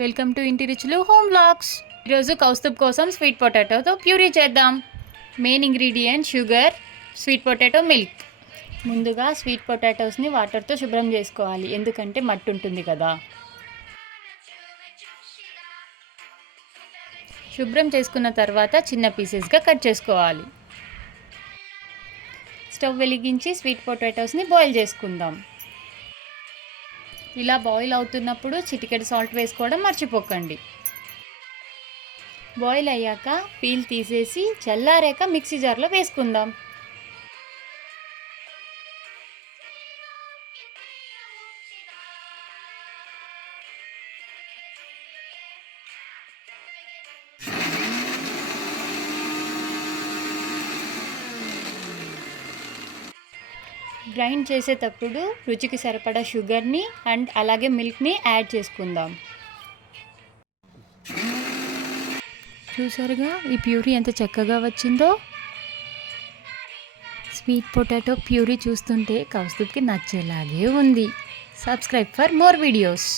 Welcome to ఇంటి రుచులు home vlogs. ఈరోజు కౌస్తుబ్ కోసం స్వీట్ పొటాటోతో ప్యూరీ చేద్దాం. Main ingredient sugar, sweet potato, milk. ముందుగా స్వీట్ పొటాటోస్ని వాటర్తో శుభ్రం చేసుకోవాలి, ఎందుకంటే మట్టి ఉంటుంది కదా. శుభ్రం చేసుకున్న తర్వాత చిన్న పీసెస్గా కట్ చేసుకోవాలి. స్టవ్ వెలిగించి స్వీట్ పొటాటోస్ని బాయిల్ చేసుకుందాం. ఇలా బాయిల్ అవుతున్నప్పుడు చిటికెడు సాల్ట్ వేసుకోవడం మర్చిపోకండి. బాయిల్ అయ్యాక పీల్ తీసేసి చల్లారాక మిక్సీ జార్లో వేసుకుందాం. గ్రైండ్ చేసేటప్పుడు రుచికి సరిపడా షుగర్ని అండ్ అలాగే మిల్క్ని యాడ్ చేసుకుందాం. చూసారుగా ఈ ప్యూరీ ఎంత చక్కగా వచ్చిందో. స్వీట్ పొటాటో ప్యూరీ చూస్తుంటే కౌస్తుబ్కి నచ్చేలాగే ఉంది. Subscribe for more videos.